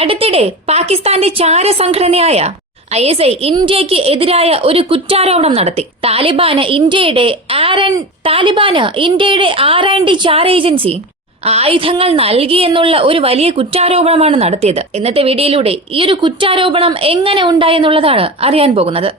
അടുത്തിടെ പാകിസ്ഥാന്റെ ചാരസംഘടനയായ ISI ഇന്ത്യക്ക് എതിരായ ഒരു കുറ്റാരോപണം നടത്തി. താലിബാന് ഇന്ത്യയുടെ R&D ചാര ഏജൻസി ആയുധങ്ങൾ നൽകി എന്നുള്ള ഒരു വലിയ കുറ്റാരോപണമാണ് നടത്തിയത്. ഇന്നത്തെ വീഡിയോയിലൂടെ ഈ ഒരു കുറ്റാരോപണം എങ്ങനെ ഉണ്ടായെന്നുള്ളതാണ് അറിയാൻ പോകുന്നത്.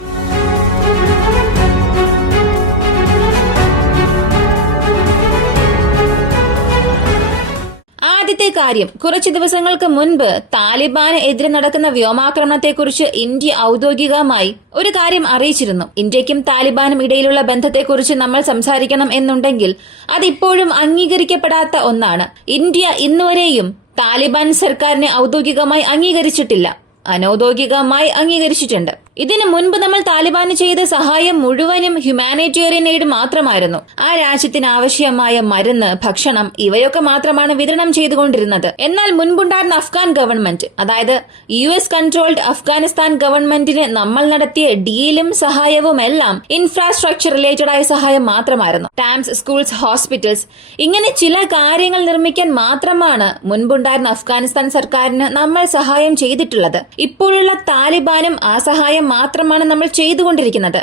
ആദ്യത്തെ കാര്യം, കുറച്ചു ദിവസങ്ങൾക്ക് മുൻപ് താലിബാന് എതിരെ നടക്കുന്ന വ്യോമാക്രമണത്തെക്കുറിച്ച് ഇന്ത്യ ഔദ്യോഗികമായി ഒരു കാര്യം അറിയിച്ചിരുന്നു. ഇന്ത്യക്കും താലിബാനും ഇടയിലുള്ള ബന്ധത്തെക്കുറിച്ച് നമ്മൾ സംസാരിക്കണം എന്നുണ്ടെങ്കിൽ അതിപ്പോഴും അംഗീകരിക്കപ്പെടാത്ത ഒന്നാണ്. ഇന്ത്യ ഇന്നുവരെയും താലിബാൻ സർക്കാരിനെ ഔദ്യോഗികമായി അംഗീകരിച്ചിട്ടില്ല, അനൌദ്യോഗികമായി അംഗീകരിച്ചിട്ടുണ്ട്. ഇതിനു മുൻപ് നമ്മൾ താലിബാന് ചെയ്ത സഹായം മുഴുവനും ഹ്യൂമാനിറ്റേറിയൻ എയ്ഡ് മാത്രമായിരുന്നു. ആ രാജ്യത്തിന് ആവശ്യമായ മരുന്ന്, ഭക്ഷണം ഇവയൊക്കെ മാത്രമാണ് വിതരണം ചെയ്തുകൊണ്ടിരുന്നത്. എന്നാൽ മുൻപുണ്ടായിരുന്ന അഫ്ഗാൻ ഗവൺമെന്റ്, അതായത് US കൺട്രോൾഡ് അഫ്ഗാനിസ്ഥാൻ ഗവൺമെന്റിന് നമ്മൾ നടത്തിയ ഡീലും സഹായവും എല്ലാം ഇൻഫ്രാസ്ട്രക്ചർ റിലേറ്റഡ് ആയ സഹായം മാത്രമായിരുന്നു. ഡാംസ്, സ്കൂൾസ്, ഹോസ്പിറ്റൽസ്, ഇങ്ങനെ ചില കാര്യങ്ങൾ നിർമ്മിക്കാൻ മാത്രമാണ് മുൻപുണ്ടായിരുന്ന അഫ്ഗാനിസ്ഥാൻ സർക്കാരിന് നമ്മൾ സഹായം ചെയ്തിട്ടുള്ളത്. ഇപ്പോഴുള്ള താലിബാനും ആ സഹായം മാത്രമാണ് നമ്മൾ ചെയ്തുകൊണ്ടിരിക്കുന്നത്.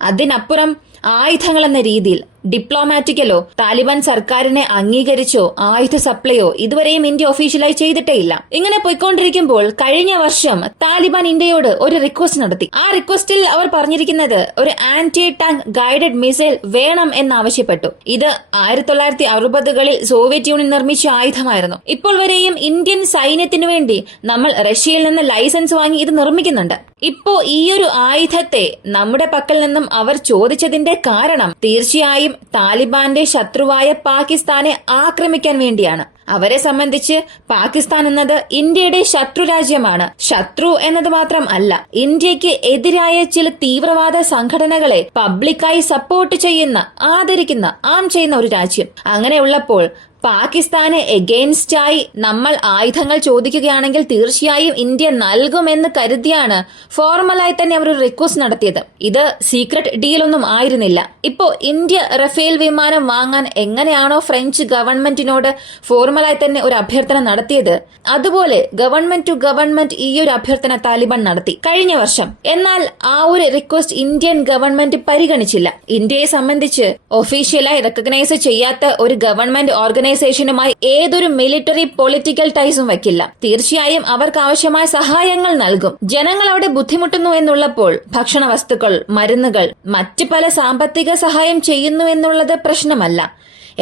അതിനപ്പുറം ആയുധങ്ങൾ എന്ന രീതിയിൽ ഡിപ്ലോമാറ്റിക്കലോ താലിബാൻ സർക്കാരിനെ അംഗീകരിച്ചോ ആയുധ സപ്ലൈയോ ഇതുവരെയും ഇന്ത്യ ഒഫീഷ്യലായി ചെയ്തിട്ടേ ഇല്ല. ഇങ്ങനെ പോയിക്കൊണ്ടിരിക്കുമ്പോൾ കഴിഞ്ഞ വർഷം താലിബാൻ ഇന്ത്യയോട് ഒരു റിക്വസ്റ്റ് നടത്തി. ആ റിക്വസ്റ്റിൽ അവർ പറഞ്ഞിരിക്കുന്നത് ഒരു ആന്റി ടാങ്ക് ഗൈഡഡ് മിസൈൽ വേണം എന്നാവശ്യപ്പെട്ടു. ഇത് 1960കളിൽ സോവിയറ്റ് യൂണിയൻ നിർമ്മിച്ച ആയുധമായിരുന്നു. ഇപ്പോൾ വരെയും ഇന്ത്യൻ സൈന്യത്തിനു വേണ്ടി നമ്മൾ റഷ്യയിൽ നിന്ന് ലൈസൻസ് വാങ്ങി ഇത് നിർമ്മിക്കുന്നുണ്ട്. ഇപ്പോ ഈയൊരു ആയുധത്തെ നമ്മുടെ പക്കൽ നിന്നും അവർ ചോദിച്ചതിന്റെ കാരണം തീർച്ചയായും താലിബാന്റെ ശത്രുവായ പാകിസ്ഥാനെ ആക്രമിക്കാൻ വേണ്ടിയാണ്. അവരെ സംബന്ധിച്ച് പാകിസ്ഥാൻ എന്നത് ഇന്ത്യയുടെ ശത്രു രാജ്യമാണ്. ശത്രു എന്നത് മാത്രം അല്ല, ഇന്ത്യക്ക് എതിരായ ചില തീവ്രവാദ സംഘടനകളെ പബ്ലിക്കായി സപ്പോർട്ട് ചെയ്യുന്ന, ആദരിക്കുന്ന, ചെയ്യുന്ന ഒരു രാജ്യം. അങ്ങനെയുള്ളപ്പോൾ പാകിസ്ഥാന് എഗെയിൻസ്റ്റായി നമ്മൾ ആയുധങ്ങൾ ചോദിക്കുകയാണെങ്കിൽ തീർച്ചയായും ഇന്ത്യ നൽകുമെന്ന് കരുതിയാണ് ഫോർമലായി തന്നെ അവർ ഒരു റിക്വസ്റ്റ് നടത്തിയത്. ഇത് സീക്രട്ട് ഡീലൊന്നും ആയിരുന്നില്ല. ഇപ്പോ ഇന്ത്യ റഫേൽ വിമാനം വാങ്ങാൻ എങ്ങനെയാണോ ഫ്രഞ്ച് ഗവൺമെന്റിനോട് ഫോർമലായി തന്നെ ഒരു അഭ്യർത്ഥന നടത്തിയത്, അതുപോലെ ഗവൺമെന്റ് ടു ഗവൺമെന്റ് ഈ ഒരു അഭ്യർത്ഥന താലിബാൻ നടത്തി കഴിഞ്ഞ വർഷം. എന്നാൽ ആ ഒരു റിക്വസ്റ്റ് ഇന്ത്യൻ ഗവൺമെന്റ് പരിഗണിച്ചില്ല. ഇന്ത്യയെ സംബന്ധിച്ച് ഒഫീഷ്യലായി റെക്കഗ്നൈസ് ചെയ്യാത്ത ഒരു ഗവൺമെന്റ് ഓർഗനൈസേഷനുമായി ഏതൊരു മിലിറ്ററി പൊളിറ്റിക്കൽ ടൈസും വെക്കില്ല. തീർച്ചയായും അവർക്ക് ആവശ്യമായ സഹായങ്ങൾ നൽകും. ജനങ്ങൾ അവിടെ ബുദ്ധിമുട്ടുന്നു എന്നുള്ളപ്പോൾ ഭക്ഷണ വസ്തുക്കൾ, മരുന്നുകൾ, മറ്റ് പല സാമ്പത്തിക സഹായം ചെയ്യുന്നു എന്നുള്ളത് പ്രശ്നമല്ല.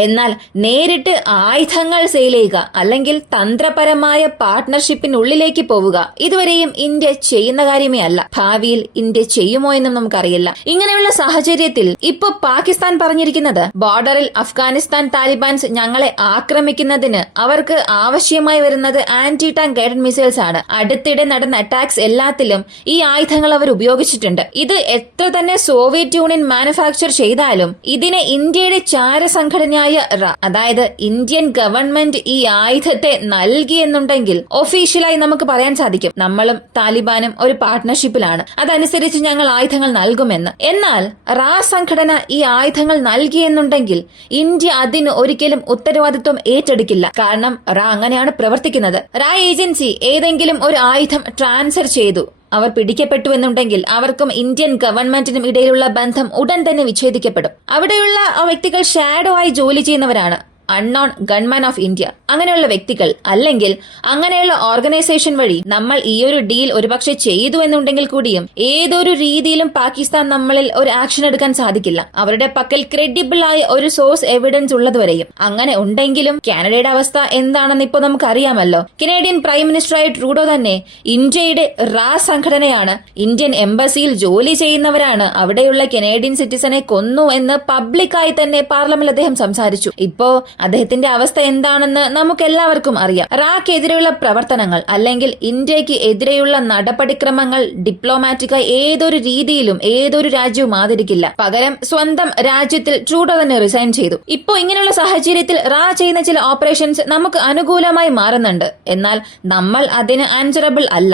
എന്നാൽ നേരിട്ട് ആയുധങ്ങൾ സെയിൽ ചെയ്യുക അല്ലെങ്കിൽ തന്ത്രപരമായ പാർട്ട്ണർഷിപ്പിനുള്ളിലേക്ക് പോവുക ഇതുവരെയും ഇന്ത്യ ചെയ്യുന്ന കാര്യമേ അല്ല. ഭാവിയിൽ ഇന്ത്യ ചെയ്യുമോ എന്നും നമുക്കറിയില്ല. ഇങ്ങനെയുള്ള സാഹചര്യത്തിൽ ഇപ്പൊ പാകിസ്ഥാൻ പറഞ്ഞിരിക്കുന്നത് ബോർഡറിൽ അഫ്ഗാനിസ്ഥാൻ താലിബാൻസ് ഞങ്ങളെ ആക്രമിക്കുന്നതിന് അവർക്ക് ആവശ്യമായി വരുന്നത് ആന്റി ടാങ്ക് ഗൈഡഡ് മിസൈൽസ് ആണ്. അടുത്തിടെ നടന്ന അറ്റാക്സ് എല്ലാത്തിലും ഈ ആയുധങ്ങൾ അവർ ഉപയോഗിച്ചിട്ടുണ്ട്. ഇത് എത്ര തന്നെ സോവിയറ്റ് യൂണിയൻ മാനുഫാക്ചർ ചെയ്താലും ഇതിനെ ഇന്ത്യയുടെ ചാരസംഘടന അതായത് ഇന്ത്യൻ ഗവൺമെന്റ് ഈ ആയുധത്തെ നൽകി എന്നുണ്ടെങ്കിൽ ഒഫീഷ്യലായി നമുക്ക് പറയാൻ സാധിക്കും നമ്മളും താലിബാനും ഒരു പാർട്ട്ണർഷിപ്പിലാണ്, അതനുസരിച്ച് ഞങ്ങൾ ആയുധങ്ങൾ നൽകുമെന്ന്. എന്നാൽ സംഘടന ഈ ആയുധങ്ങൾ നൽകിയെന്നുണ്ടെങ്കിൽ ഇന്ത്യ അതിന് ഒരിക്കലും ഉത്തരവാദിത്വം ഏറ്റെടുക്കില്ല. കാരണം അങ്ങനെയാണ് പ്രവർത്തിക്കുന്നത്. ഏജൻസി ഏതെങ്കിലും ഒരു ആയുധം ട്രാൻസ്ഫർ ചെയ്തു, അവർ പിടിക്കപ്പെട്ടു എന്നുണ്ടെങ്കിൽ അവർക്കും ഇന്ത്യൻ ഗവൺമെന്റിനും ഇടയിലുള്ള ബന്ധം ഉടൻ തന്നെ വിച്ഛേദിക്കപ്പെടും. അവിടെയുള്ള ആ വ്യക്തികൾ ഷാഡോ ആയി ജോലി ചെയ്യുന്നവരാണ്. അൺനോൺ ഗൺമാൻ ഓഫ് ഇന്ത്യ അങ്ങനെയുള്ള വ്യക്തികൾ അല്ലെങ്കിൽ അങ്ങനെയുള്ള ഓർഗനൈസേഷൻ വഴി നമ്മൾ ഈ ഒരു ഡീൽ ഒരുപക്ഷെ ചെയ്തു എന്നുണ്ടെങ്കിൽ കൂടിയും ഏതൊരു രീതിയിലും പാകിസ്ഥാൻ നമ്മളിൽ ഒരു ആക്ഷൻ എടുക്കാൻ സാധിക്കില്ല. അവരുടെ പക്കൽ ക്രെഡിബിൾ ആയ ഒരു സോഴ്സ് എവിഡൻസ് ഉള്ളതുവരെയും. അങ്ങനെ ഉണ്ടെങ്കിലും കാനഡയുടെ അവസ്ഥ എന്താണെന്ന് ഇപ്പോൾ നമുക്ക് അറിയാമല്ലോ. കനേഡിയൻ പ്രൈം മിനിസ്റ്ററായ ട്രൂഡോ തന്നെ ഇന്ത്യയുടെ സംഘടനയാണ്, ഇന്ത്യൻ എംബസിയിൽ ജോലി ചെയ്യുന്നവരാണ്, അവിടെയുള്ള കനേഡിയൻ സിറ്റിസനെ കൊന്നു എന്ന് പബ്ലിക്കായി തന്നെ പാർലമെന്റിൽ അദ്ദേഹം സംസാരിച്ചു. ഇപ്പോ അദ്ദേഹത്തിന്റെ അവസ്ഥ എന്താണെന്ന് നമുക്ക് എല്ലാവർക്കും അറിയാം. റാക്കെതിരെയുള്ള പ്രവർത്തനങ്ങൾ അല്ലെങ്കിൽ ഇന്ത്യക്ക് എതിരെയുള്ള നടപടിക്രമങ്ങൾ ഡിപ്ലോമാറ്റിക്കായി ഏതൊരു രീതിയിലും ഏതൊരു രാജ്യവും ആദരിക്കില്ല. പകരം സ്വന്തം രാജ്യത്തിൽ ട്രൂഡോ തന്നെ റിസൈൻ ചെയ്തു. ഇപ്പോ ഇങ്ങനെയുള്ള സാഹചര്യത്തിൽ ചെയ്യുന്ന ചില ഓപ്പറേഷൻസ് നമുക്ക് അനുകൂലമായി മാറുന്നുണ്ട്. എന്നാൽ നമ്മൾ അതിന് ആൻസറബിൾ അല്ല.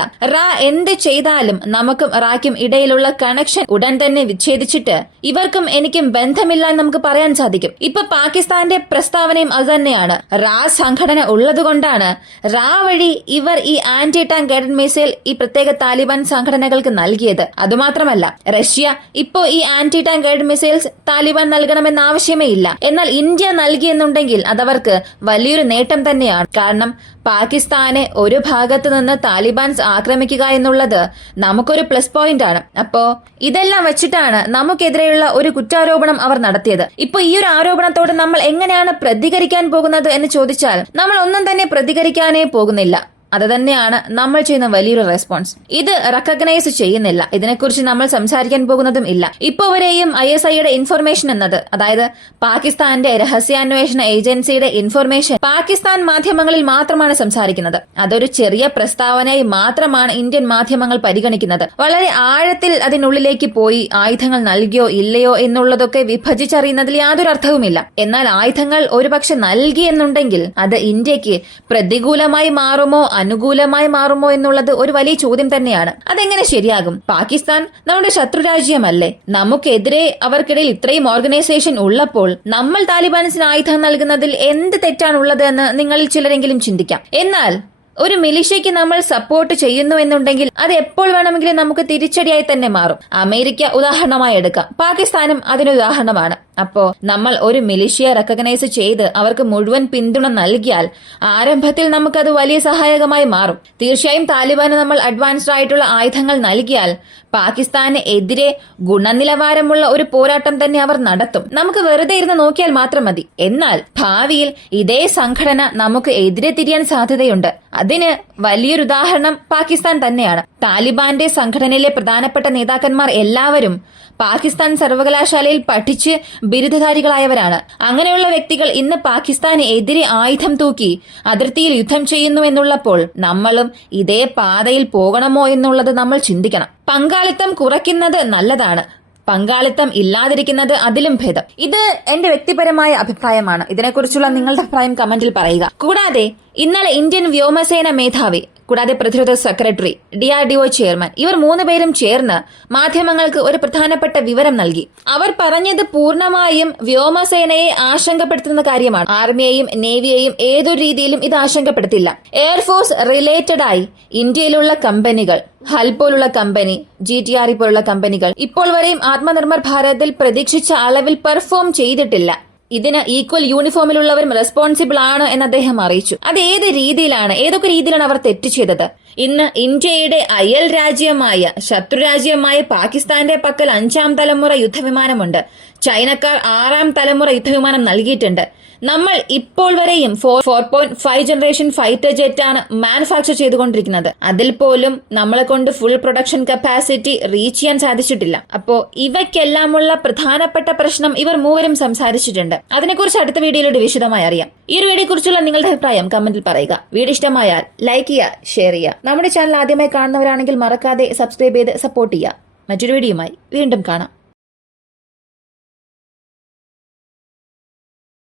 എന്ത് ചെയ്താലും നമുക്കും റാക്കും ഇടയിലുള്ള കണക്ഷൻ ഉടൻ തന്നെ വിച്ഛേദിച്ചിട്ട് ഇവർക്കും എനിക്കും ബന്ധമില്ല എന്ന് നമുക്ക് പറയാൻ സാധിക്കും. ഇപ്പൊ പാകിസ്ഥാന്റെ പ്രസ്താവന പ്രസ്താവനയും അതുതന്നെയാണ്. റാ സംഘടന ഉള്ളതുകൊണ്ടാണ് റാ വഴി ഇവർ ഈ ആന്റി ടാങ്ക് ഗൈഡഡ് മിസൈൽ ഈ പ്രത്യേക താലിബാൻ സംഘടനകൾക്ക് നൽകിയത്. അതുമാത്രമല്ല, റഷ്യ ഇപ്പോ ഈ anti tank guided missiles Taliban നൽകണമെന്ന ആവശ്യമേ ഇല്ല. എന്നാൽ ഇന്ത്യ നൽകിയെന്നുണ്ടെങ്കിൽ അതവർക്ക് വലിയൊരു നേട്ടം തന്നെയാണ്. കാരണം പാകിസ്ഥാനെ ഒരു ഭാഗത്ത് നിന്ന് താലിബാൻസ് ആക്രമിക്കുക എന്നുള്ളത് നമുക്കൊരു പ്ലസ് പോയിന്റ് ആണ്. അപ്പോ ഇതെല്ലാം വെച്ചിട്ടാണ് നമുക്കെതിരെയുള്ള ഒരു കുറ്റാരോപണം അവർ നടത്തിയത്. ഇപ്പൊ ഈ ഒരു ആരോപണത്തോട് നമ്മൾ എങ്ങനെയാണ് പ്രതികരിക്കാൻ പോകുന്നത് എന്ന് ചോദിച്ചാൽ നമ്മൾ ഒന്നും തന്നെ പ്രതികരിക്കാനേ പോകുന്നില്ല. അത് തന്നെയാണ് നമ്മൾ ചെയ്യുന്ന വലിയൊരു റെസ്പോൺസ്. ഇത് റെക്കഗ്നൈസ് ചെയ്യുന്നില്ല. ഇതിനെക്കുറിച്ച് നമ്മൾ സംസാരിക്കാൻ പോകുന്നതും ഇല്ല. ഇപ്പോ വരെയും ISIയുടെ ഇൻഫർമേഷൻ എന്നത്, അതായത് പാകിസ്ഥാന്റെ രഹസ്യാന്വേഷണ ഏജൻസിയുടെ ഇൻഫർമേഷൻ പാകിസ്ഥാൻ മാധ്യമങ്ങളിൽ മാത്രമാണ് സംസാരിക്കുന്നത്. അതൊരു ചെറിയ പ്രസ്താവനയായി മാത്രമാണ് ഇന്ത്യൻ മാധ്യമങ്ങൾ പരിഗണിക്കുന്നത്. വളരെ ആഴത്തിൽ അതിനുള്ളിലേക്ക് പോയി ആയുധങ്ങൾ നൽകിയോ ഇല്ലയോ എന്നുള്ളതൊക്കെ വിഭജിച്ചറിയുന്നതിൽ യാതൊരു അർത്ഥവുമില്ല. എന്നാൽ ആയുധങ്ങൾ ഒരുപക്ഷെ നൽകി എന്നുണ്ടെങ്കിൽ അത് ഇന്ത്യക്ക് പ്രതികൂലമായി മാറുമോ അനുകൂലമായി മാറുമോ എന്നുള്ളത് ഒരു വലിയ ചോദ്യം തന്നെയാണ്. അതെങ്ങനെ ശരിയാകും? പാകിസ്ഥാൻ നമ്മുടെ ശത്രുരാജ്യമല്ലേ? നമുക്കെതിരെ അവർക്കിടയിൽ ഇത്രയും ഓർഗനൈസേഷൻ ഉള്ളപ്പോൾ നമ്മൾ താലിബാൻസിന് ആയുധം നൽകുന്നതിൽ എന്ത് തെറ്റാണുള്ളത് എന്ന് നിങ്ങളിൽ ചിലരെങ്കിലും ചിന്തിക്കാം. എന്നാൽ ഒരു മിലിഷ്യയ്ക്ക് നമ്മൾ സപ്പോർട്ട് ചെയ്യുന്നു എന്നുണ്ടെങ്കിൽ അത് എപ്പോൾ വേണമെങ്കിലും നമുക്ക് തിരിച്ചടിയായി തന്നെ മാറും. അമേരിക്ക ഉദാഹരണമായി എടുക്കാം, പാകിസ്ഥാനും അതിനൊരു ഉദാഹരണമാണ്. അപ്പോ നമ്മൾ ഒരു മിലിഷ്യയെ റെക്കഗ്നൈസ് ചെയ്ത് അവർക്ക് മുഴുവൻ പിന്തുണ നൽകിയാൽ ആരംഭത്തിൽ നമുക്കത് വലിയ സഹായകമായി മാറും. തീർച്ചയായും താലിബാന് നമ്മൾ അഡ്വാൻസ്ഡ് ആയിട്ടുള്ള ആയുധങ്ങൾ നൽകിയാൽ പാകിസ്ഥാന് എതിരെ ഗുണനിലവാരമുള്ള ഒരു പോരാട്ടം തന്നെ അവർ നടത്തും. നമുക്ക് വെറുതെ ഇരുന്ന് നോക്കിയാൽ മാത്രം മതി. എന്നാൽ ഭാവിയിൽ ഇതേ സംഘടന നമുക്ക് എതിരെ തിരിയാൻ സാധ്യതയുണ്ട്. അതിന് വലിയൊരു ഉദാഹരണം പാകിസ്ഥാൻ തന്നെയാണ്. താലിബാന്റെ സംഘടനയിലെ പ്രധാനപ്പെട്ട നേതാക്കന്മാർ എല്ലാവരും പാകിസ്ഥാൻ സർവകലാശാലയിൽ പഠിച്ച് ബിരുദധാരികളായവരാണ്. അങ്ങനെയുള്ള വ്യക്തികൾ ഇന്ന് പാകിസ്ഥാന് എതിരെ ആയുധം തൂക്കി അതിർത്തിയിൽ യുദ്ധം ചെയ്യുന്നു എന്നുള്ളപ്പോൾ നമ്മളും ഇതേ പാതയിൽ പോകണമോ എന്നുള്ളത് നമ്മൾ ചിന്തിക്കണം. പങ്കാളിത്തം കുറയ്ക്കുന്നത് നല്ലതാണ്, പങ്കാളിത്തം ഇല്ലാതിരിക്കുന്നത് അതിലും ഭേദം. ഇത് എന്റെ വ്യക്തിപരമായ അഭിപ്രായമാണ്. ഇതിനെക്കുറിച്ചുള്ള നിങ്ങളുടെ അഭിപ്രായം കമന്റിൽ പറയുക. കൂടാതെ ഇന്നലെ ഇന്ത്യൻ വ്യോമസേന മേധാവി, കൂടാതെ പ്രതിരോധ സെക്രട്ടറി, DRDO ചെയർമാൻ, ഇവർ 3 പേരും ചേർന്ന് മാധ്യമങ്ങൾക്ക് ഒരു പ്രധാനപ്പെട്ട വിവരം നൽകി. അവർ പറഞ്ഞത് പൂർണ്ണമായും വ്യോമസേനയെ ആശങ്കപ്പെടുത്തുന്ന കാര്യമാണ്. ആർമിയെയും നേവിയെയും ഏതൊരു രീതിയിലും ഇത് ആശങ്കപ്പെടുത്തില്ല. എയർഫോഴ്സ് റിലേറ്റഡ് ആയി ഇന്ത്യയിലുള്ള കമ്പനികൾ, ഹൽ പോലുള്ള കമ്പനി, GTRE പോലുള്ള കമ്പനികൾ ഇപ്പോൾ വരെയും ആത്മനിർഭർ ഭാരതിൽ പ്രതീക്ഷിച്ച അളവിൽ പെർഫോം ചെയ്തിട്ടില്ല. ഇതിന് ഈക്വൽ യൂണിഫോമിലുള്ളവരും റെസ്പോൺസിബിൾ ആണ് എന്ന് അദ്ദേഹം അറിയിച്ചു. അത് ഏതൊക്കെ രീതിയിലാണ് അവർ തെറ്റ് ചെയ്തത്? ഇന്ന് ഇന്ത്യയുടെ അയൽ രാജ്യമായ ശത്രുരാജ്യമായ പാകിസ്ഥാന്റെ പക്കൽ 5ാം തലമുറ യുദ്ധവിമാനമുണ്ട്. ചൈനക്കാർ 6ാം തലമുറ യുദ്ധവിമാനം നൽകിയിട്ടുണ്ട്. നമ്മൾ ഇപ്പോൾ വരെയും 4.5 ജനറേഷൻ ഫൈറ്റർ ജെറ്റ് ആണ് മാനുഫാക്ചർ ചെയ്തുകൊണ്ടിരിക്കുന്നത്. അതിൽ പോലും നമ്മളെ കൊണ്ട് ഫുൾ പ്രൊഡക്ഷൻ കപ്പാസിറ്റി റീച്ച് ചെയ്യാൻ സാധിച്ചിട്ടില്ല. അപ്പോ ഇവയ്ക്കെല്ലാമുള്ള പ്രധാനപ്പെട്ട പ്രശ്നം ഇവർ 3 സംസാരിച്ചിട്ടുണ്ട്. അതിനെക്കുറിച്ച് അടുത്ത വീഡിയോയിലൂടെ വിശദമായി അറിയാം. ഈ ഒരു വീഡിയോ കുറിച്ചുള്ള നിങ്ങളുടെ അഭിപ്രായം കമന്റിൽ പറയുക. വീഡിയോ ഇഷ്ടമായാൽ ലൈക്ക് ചെയ്യുക, ഷെയർ ചെയ്യുക. നമ്മുടെ ചാനൽ ആദ്യമായി കാണുന്നവരാണെങ്കിൽ മറക്കാതെ സബ്സ്ക്രൈബ് ചെയ്ത് സപ്പോർട്ട് ചെയ്യുക. മറ്റൊരു വീഡിയോയുമായി വീണ്ടും കാണാം.